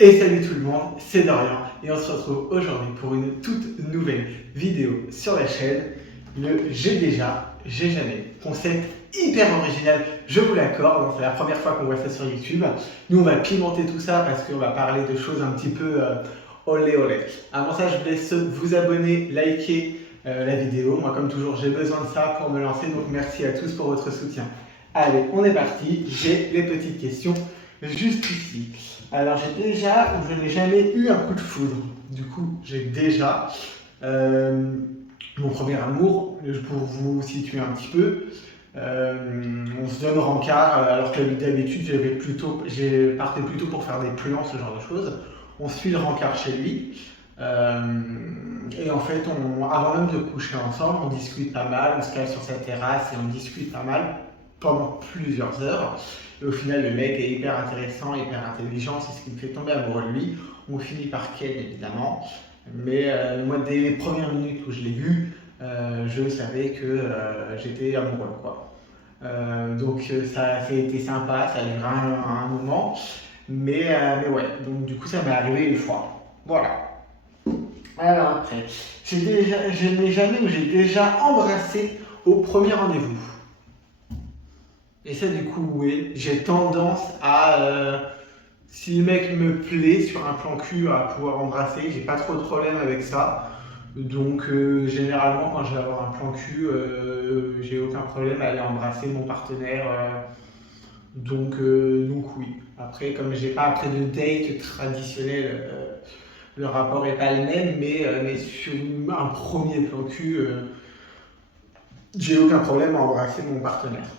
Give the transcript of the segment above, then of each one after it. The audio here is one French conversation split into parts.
Et salut tout le monde, c'est Dorian et on se retrouve aujourd'hui pour une toute nouvelle vidéo sur la chaîne, le j'ai déjà, j'ai jamais. Concept hyper original, je vous l'accorde, c'est la première fois qu'on voit ça sur YouTube. Nous on va pimenter tout ça parce qu'on va parler de choses un petit peu olé olé. Avant ça, je vous laisse vous abonner, liker la vidéo. Moi comme toujours j'ai besoin de ça pour me lancer, donc merci à tous pour votre soutien. Allez, on est parti, j'ai les petites questions juste ici. Alors j'ai déjà, ou je n'ai jamais eu un coup de foudre. Du coup, j'ai déjà mon premier amour, pour vous situer un petit peu. On se donne rencard, alors que d'habitude, je partais plutôt pour faire des plans, ce genre de choses. On se file rencard chez lui. Et en fait, avant même de coucher ensemble, on discute pas mal, on se cale sur sa terrasse et on discute pas mal pendant plusieurs heures. Et au final, le mec est hyper intéressant, hyper intelligent, c'est ce qui me fait tomber amoureux de lui. On finit par ken, évidemment. Mais moi, dès les premières minutes où je l'ai vu, je savais que j'étais amoureux, quoi. Donc ça a été sympa, ça a duré un moment. Mais ouais, donc du coup, ça m'est arrivé une fois. Voilà. Alors après, je n'ai jamais ou j'ai déjà embrassé au premier rendez-vous. Et ça, du coup, oui, j'ai tendance à, si le mec me plaît sur un plan cul, à pouvoir embrasser, j'ai pas trop de problème avec ça. Donc, généralement, quand je vais avoir un plan cul, j'ai aucun problème à aller embrasser mon partenaire. Donc oui. Après, comme j'ai pas après de date traditionnel, le rapport est pas le même, mais sur un premier plan cul, j'ai aucun problème à embrasser mon partenaire.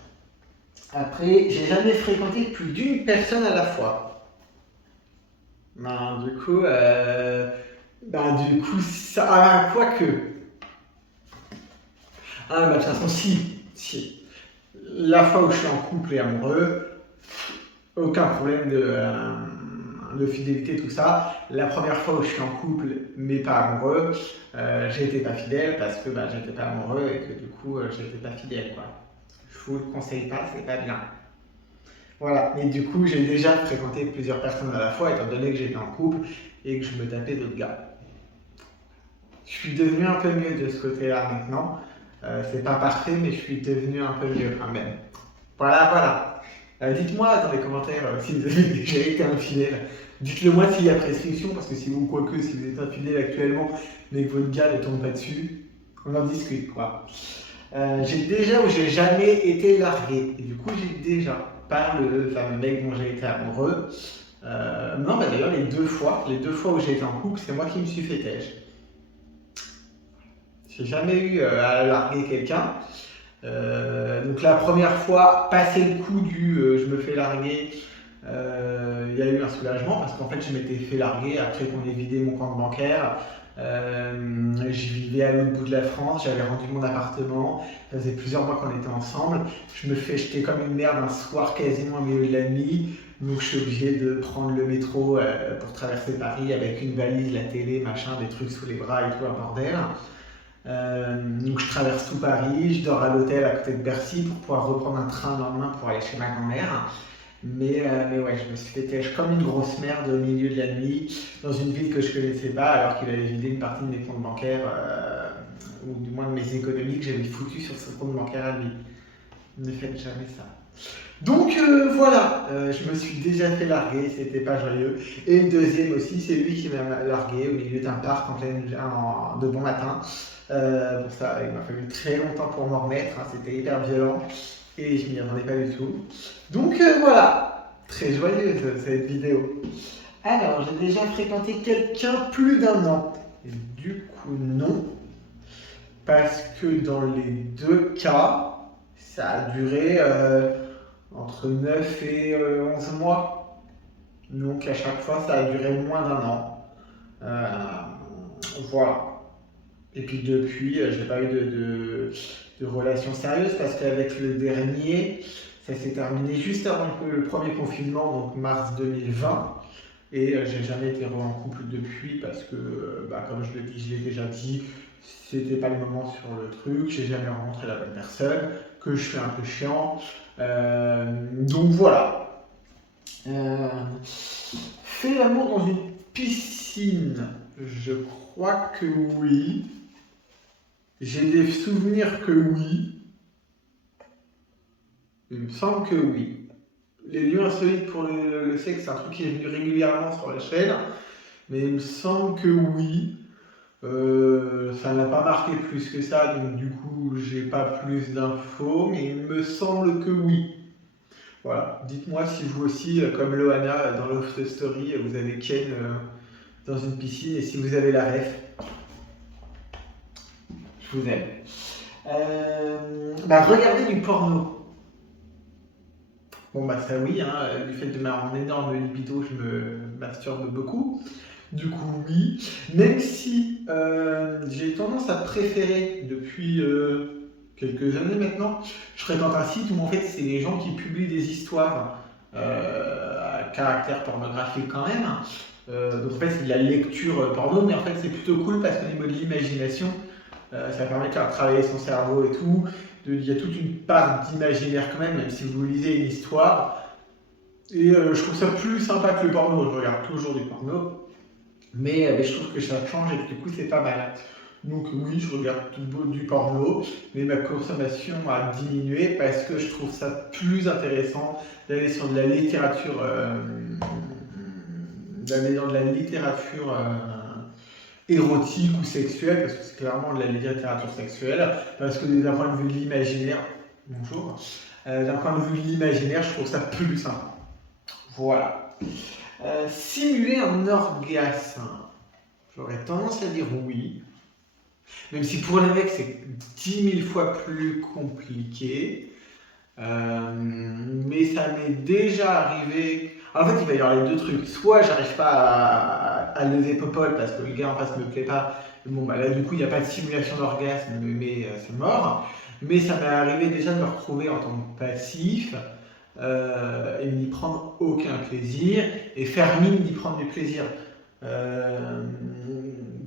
Après, j'ai jamais fréquenté plus d'une personne à la fois. Du coup, ça, quoique. De toute façon, si. La fois où je suis en couple et amoureux, aucun problème de fidélité, tout ça. La première fois où je suis en couple mais pas amoureux, j'étais pas fidèle parce que j'étais pas amoureux et que du coup, j'étais pas fidèle, quoi. Je vous le conseille pas, c'est pas bien. Voilà, mais du coup, j'ai déjà fréquenté plusieurs personnes à la fois, étant donné que j'étais en couple et que je me tapais d'autres gars. Je suis devenu un peu mieux de ce côté-là maintenant. C'est pas parfait, mais je suis devenu un peu mieux quand même. Voilà. Dites-moi dans les commentaires si vous avez déjà été infidèle. Dites-le moi s'il y a prescription, parce que si vous êtes infidèle actuellement, mais que votre gars ne tombe pas dessus, on en discute, quoi. J'ai déjà ou j'ai jamais été largué. Et du coup, j'ai déjà, par le fameux mec dont j'ai été amoureux. Non, d'ailleurs, les deux fois où j'ai été en couple, c'est moi qui me suis fait têche. J'ai jamais eu à larguer quelqu'un. Donc la première fois, passé le coup je me fais larguer, il y a eu un soulagement parce qu'en fait je m'étais fait larguer après qu'on ait vidé mon compte bancaire. Je vivais à l'autre bout de la France, j'avais rendu mon appartement, ça faisait plusieurs mois qu'on était ensemble. Je me fais jeter comme une merde un soir quasiment au milieu de la nuit, donc je suis obligé de prendre le métro pour traverser Paris avec une valise, la télé, machin, des trucs sous les bras et tout, un bordel. Donc je traverse tout Paris, je dors à l'hôtel à côté de Bercy pour pouvoir reprendre un train le lendemain pour aller chez ma grand-mère. Mais ouais, je me suis fait têche comme une grosse merde au milieu de la nuit, dans une ville que je connaissais pas, alors qu'il avait vidé une partie de mes comptes bancaires, ou du moins de mes économies que j'avais foutues sur ce compte bancaire à lui. Ne faites jamais ça. Donc voilà, je me suis déjà fait larguer, c'était pas joyeux. Et une deuxième aussi, c'est lui qui m'a largué au milieu d'un parc de bon matin. Bon, ça, il m'a fallu très longtemps pour m'en remettre, hein, c'était hyper violent et je m'y attendais pas du tout. Donc voilà, très joyeuse cette vidéo. Alors, j'ai déjà fréquenté quelqu'un plus d'un an. Et du coup, non, parce que dans les deux cas, ça a duré entre 9 et 11 mois. Donc à chaque fois, ça a duré moins d'un an. Voilà. Et puis depuis, j'ai pas eu de relation sérieuse parce qu'avec le dernier, ça s'est terminé juste avant le premier confinement, donc mars 2020. Et j'ai jamais été en couple depuis parce que, comme je l'ai déjà dit, c'était pas le moment sur le truc, j'ai jamais rencontré la bonne personne, que je suis un peu chiant. Donc voilà. Fait l'amour dans une piscine, je crois que oui. J'ai des souvenirs que oui. Il me semble que oui. Les lieux insolites pour le sexe, c'est un truc qui est venu régulièrement sur la chaîne, mais il me semble que oui. Ça n'a pas marqué plus que ça, donc du coup, j'ai pas plus d'infos, mais il me semble que oui. Voilà. Dites-moi si vous aussi, comme Loana dans Love Story, vous avez Ken dans une piscine, et si vous avez la ref, je vous aime. Regardez du porno. Bon bah ça oui, hein, du fait de mon énorme libido, je me masturbe beaucoup. Du coup oui, même si j'ai tendance à préférer depuis quelques années maintenant, je fréquente un site où en fait c'est les gens qui publient des histoires à caractère pornographique quand même. Donc en fait c'est de la lecture porno, mais en fait c'est plutôt cool parce qu'au niveau de l'imagination, ça permet de faire travailler son cerveau et tout. Il y a toute une part d'imaginaire quand même si vous lisez une histoire. Et je trouve ça plus sympa que le porno. Je regarde toujours du porno. Mais je trouve que ça change et que du coup c'est pas mal. Donc oui, je regarde du porno, mais ma consommation a diminué parce que je trouve ça plus intéressant d'aller sur de la littérature, d'aller dans de la littérature érotique ou sexuelle, parce que c'est clairement de la littérature sexuelle, parce que d'un point de vue de l'imaginaire, bonjour, d'un point de vue de l'imaginaire, je trouve ça plus sympa. Voilà. Simuler un orgasme, j'aurais tendance à dire oui, même si pour les mecs c'est 10 000 fois plus compliqué. Mais ça m'est déjà arrivé. En fait, il va y avoir les deux trucs. Soit j'arrive pas à lever Popol parce que le gars en face me plaît pas. Bon, bah là, du coup, il n'y a pas de simulation d'orgasme, mais c'est mort. Mais ça m'est arrivé déjà de me retrouver en tant que passif et n'y prendre aucun plaisir et faire mine d'y prendre du plaisir.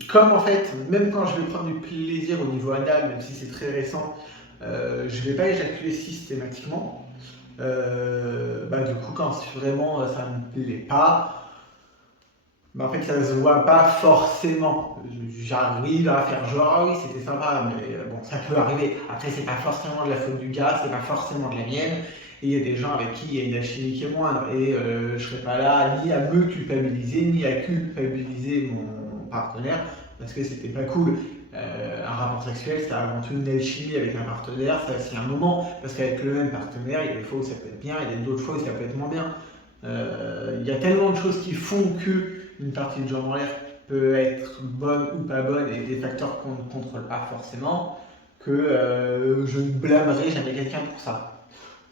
Comme en fait, même quand je vais prendre du plaisir au niveau anal, même si c'est très récent, je vais pas éjaculer systématiquement. Du coup, quand vraiment ça me plaît pas, en fait, ça se voit pas forcément. J'arrive à faire genre, ah oui, c'était sympa, mais bon, ça peut arriver. Après, c'est pas forcément de la faute du gars, c'est pas forcément de la mienne. Et il y a des gens avec qui il y a une alchimie qui est moindre. Et je serai pas là ni à me culpabiliser, ni à culpabiliser mon partenaire, parce que c'était pas cool. Un rapport sexuel, c'est avant tout une alchimie avec un partenaire, c'est aussi un moment, parce qu'avec le même partenaire, il y a des fois où ça peut être bien, il y a d'autres fois où ça peut être moins bien. Il y a tellement de choses qui font que une partie de jambe en l'air peut être bonne ou pas bonne et des facteurs qu'on ne contrôle pas forcément, que je ne blâmerai jamais quelqu'un pour ça.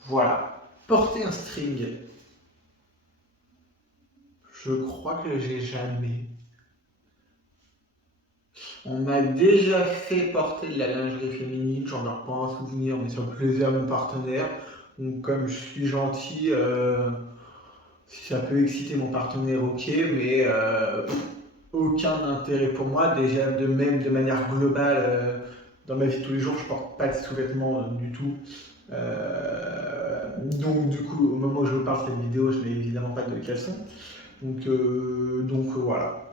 Voilà. Porter un string. Je crois que j'ai jamais. On m'a déjà fait porter de la lingerie féminine, j'en ai pas un souvenir, mais ça plaisait à mon partenaire. Donc comme je suis gentil, si ça peut exciter mon partenaire, ok, mais aucun intérêt pour moi. Déjà, de même, de manière globale, dans ma vie de tous les jours, je porte pas de sous-vêtements du tout. Donc, du coup, au moment où je vous parle de cette vidéo, je n'ai évidemment pas de caleçon. Donc voilà.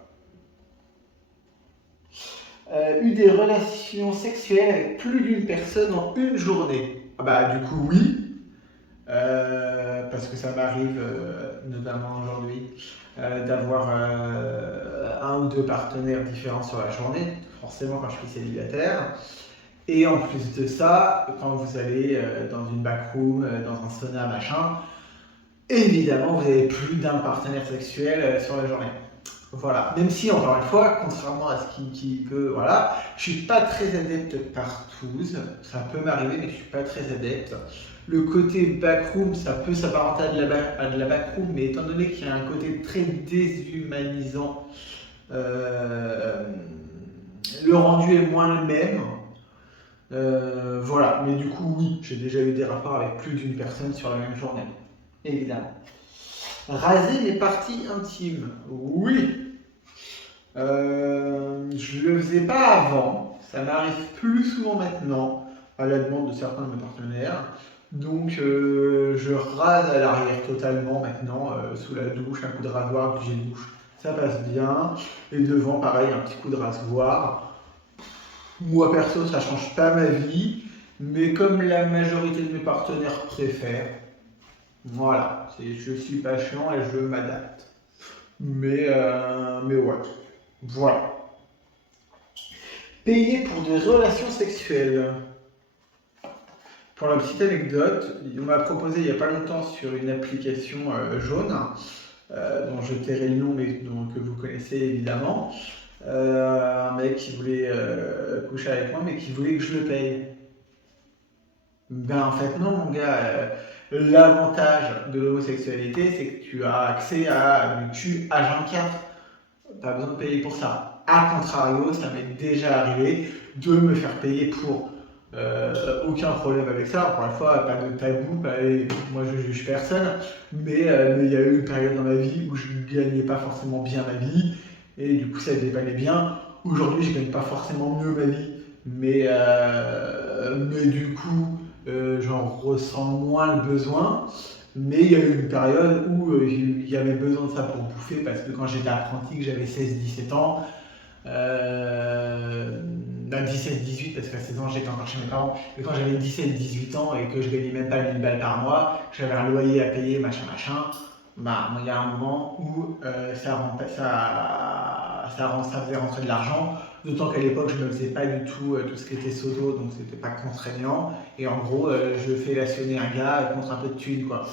Eu des relations sexuelles avec plus d'une personne en une journée. Du coup, oui. Parce que ça m'arrive, notamment aujourd'hui, d'avoir un ou deux partenaires différents sur la journée, forcément quand je suis célibataire. Et en plus de ça, quand vous allez dans une backroom, dans un sauna, machin, évidemment, vous avez plus d'un partenaire sexuel sur la journée. Voilà, même si encore une fois, contrairement à ce qui peut, voilà, je suis pas très adepte partouze, ça peut m'arriver, mais je suis pas très adepte. Le côté backroom, ça peut s'apparenter à de la backroom, mais étant donné qu'il y a un côté très déshumanisant, le rendu est moins le même. Voilà, mais du coup, oui, j'ai déjà eu des rapports avec plus d'une personne sur la même journée, évidemment. Raser les parties intimes, oui. Je le faisais pas avant, ça m'arrive plus souvent maintenant, à la demande de certains de mes partenaires. Donc je rase à l'arrière totalement maintenant, sous la douche, un coup de rasoir, puis j'ai une douche, ça passe bien. Et devant, pareil, un petit coup de rasoir. Moi perso, ça change pas ma vie, mais comme la majorité de mes partenaires préfèrent, voilà, je suis pas chiant et je m'adapte. Mais ouais, voilà. Payer pour des relations sexuelles. Pour la petite anecdote, on m'a proposé il n'y a pas longtemps sur une application jaune, dont je tairai le nom, mais que vous connaissez évidemment, un mec qui voulait coucher avec moi, mais qui voulait que je le paye. Ben en fait non mon gars, l'avantage de l'homosexualité c'est que tu as accès à du cul H24, pas besoin de payer pour ça. A contrario, ça m'est déjà arrivé de me faire payer pour aucun problème avec ça. Encore une fois, pas de tabou, moi je juge personne, mais il y a eu une période dans ma vie où je ne gagnais pas forcément bien ma vie et du coup ça dépannait bien. Aujourd'hui, je gagne pas forcément mieux ma vie, mais du coup, j'en ressens moins le besoin. Mais il y a eu une période où il y avait besoin de ça pour bouffer parce que quand j'étais apprenti, que j'avais 16-17 ans, euh, 17-18 parce qu'à 16 ans j'étais encore chez mes parents, mais quand j'avais 17-18 ans et que je gagnais même pas 1000 balles par mois, que j'avais un loyer à payer, machin, bah il y a un moment où ça faisait rentrer de l'argent, d'autant qu'à l'époque je ne me faisais pas du tout tout ce qui était sodo, donc c'était pas contraignant, et en gros je fellationner un gars contre un peu de thunes quoi.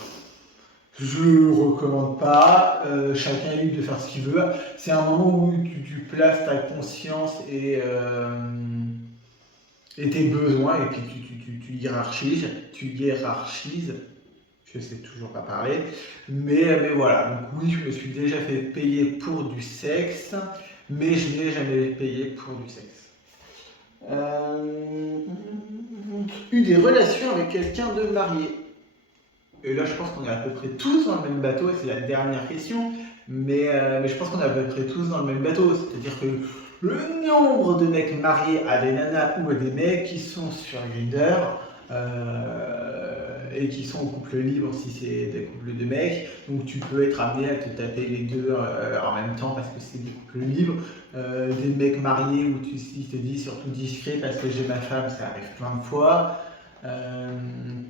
Je ne recommande pas, chacun est libre de faire ce qu'il veut. C'est un moment où tu places ta conscience et tes besoins, et puis tu hiérarchises, je sais toujours pas parler, mais voilà. Donc oui, je me suis déjà fait payer pour du sexe, mais je n'ai jamais payé pour du sexe. Eu des relations avec quelqu'un de marié. Et là, je pense qu'on est à peu près tous dans le même bateau, et c'est la dernière question, mais je pense qu'on est à peu près tous dans le même bateau. C'est-à-dire que le nombre de mecs mariés à des nanas ou à des mecs qui sont sur Grindr et qui sont en couple libre si c'est des couples de mecs, donc tu peux être amené à te taper les deux en même temps parce que c'est des couples libres. Des mecs mariés où tu te dis surtout discret parce que j'ai ma femme, ça arrive plein de fois.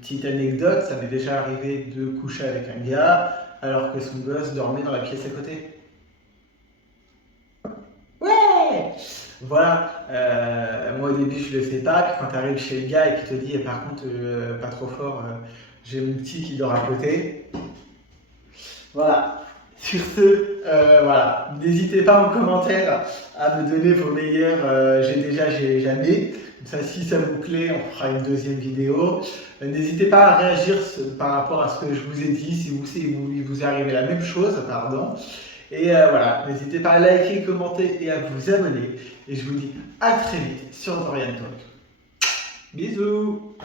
Petite anecdote, ça m'est déjà arrivé de coucher avec un gars alors que son gosse dormait dans la pièce à côté. Ouais. Voilà, moi au début je le fais pas, puis quand tu arrives chez le gars et qu'il te dit eh, par contre pas trop fort, j'ai mon petit qui dort à côté. Voilà. Sur ce, voilà. N'hésitez pas en commentaire à me donner vos meilleurs j'ai déjà, j'ai jamais. Comme ça, si ça vous plaît, on fera une deuxième vidéo. N'hésitez pas à réagir par rapport à ce que je vous ai dit, si vous est arrivé la même chose, pardon. Et voilà, n'hésitez pas à liker, commenter et à vous abonner. Et je vous dis à très vite sur Dorian Talk. Bisous.